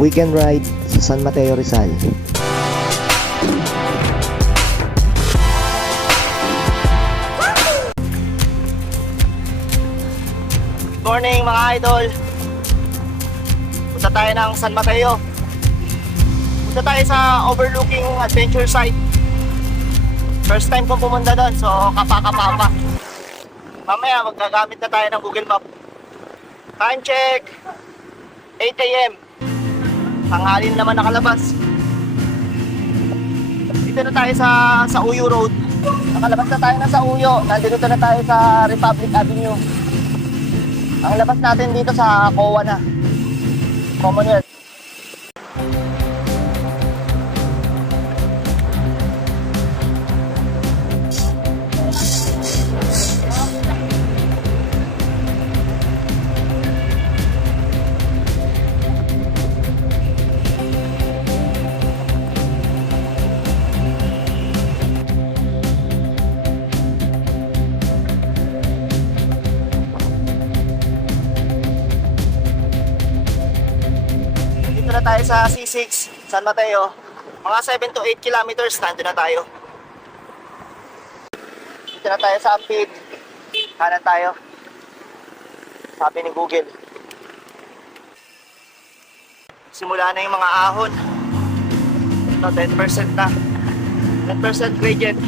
weekend ride sa San Mateo, Rizal. Morning mga idol. Punta tayo ng San Mateo. Punta tayo sa overlooking adventure site. First time kong pumunta doon, so kapa-kapa. Mamaya magagamit na tayo ng Google Map. Time check 8 AM. Tanghali naman nakalabas. Dito na tayo sa Uyo Road. Nakalabas na tayo na sa Uyo. Nandito na tayo sa Republic Avenue. Ang labas natin dito sa COA na, Commonwealth. Dito na tayo sa C6, San Mateo. Mga 7 to 8 kilometers, nandun na tayo. Dito na tayo sa Ampid. Kanan tayo. Sabi ni Google. Simula na yung mga ahon. Ito, 10% na. 10% gradient.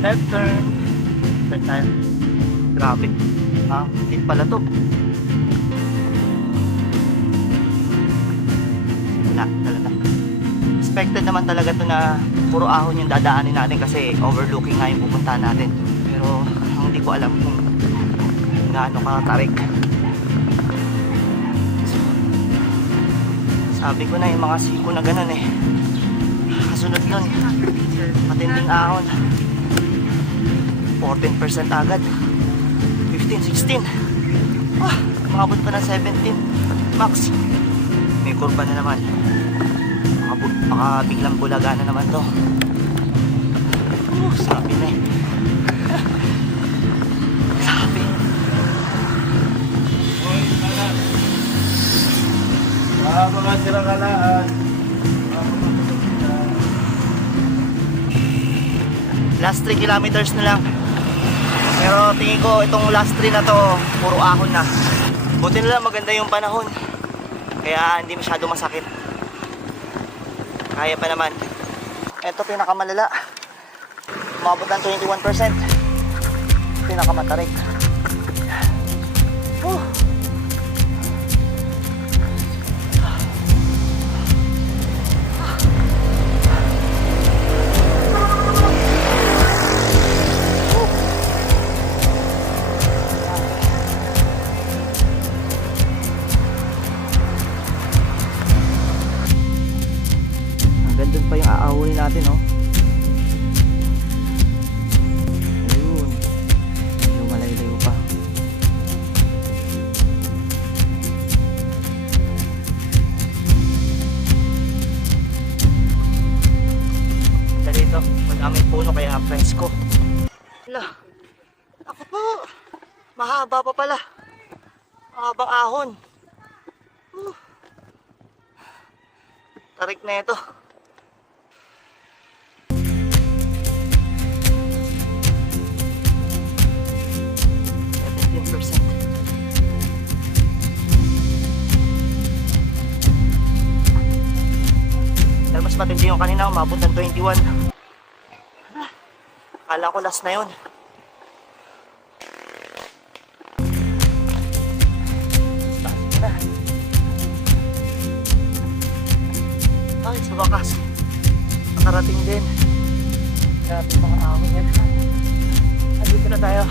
Left turn. Turn tayo. Grabe. Hindi pala to. Wala, talaga. Expected naman talaga to na puro ahon yung dadaanin natin kasi overlooking nga yung pupuntahan natin. Pero hindi ko alam kung gaano katarik. Sabi ko na yung mga siko na ganun eh. Kasunod nun, matinding ahon. 14% agad. 15, 16. Umabot pa ng 17 max. May kurba na naman. Baka biglang bulaga na naman to. Sabi na eh. Sabi. Mga sirang kalaan. Last 3 kilometers na lang. Pero tingin ko itong last 3 na to puro ahon na. Buti na lang maganda yung panahon. Kaya hindi masyado masakit. Kaya pa naman. Ito pinakamalala. Umabot ng 21%. Pinakamatarik. Doon pa yung aahulin natin, no? Ayun. Yung malayo-layo pa. Dito, madaming puno kaya presko. Hala. Ako po. Mahaba pa pala. Mahabang ahon. Tarik na ito. 17%. Dahil mas matindi yung kanina, umabot ng 21. Akala ko last na yun. Ay, sa wakas nakarating din. Grabe mga ahon yan. Nandito na tayo.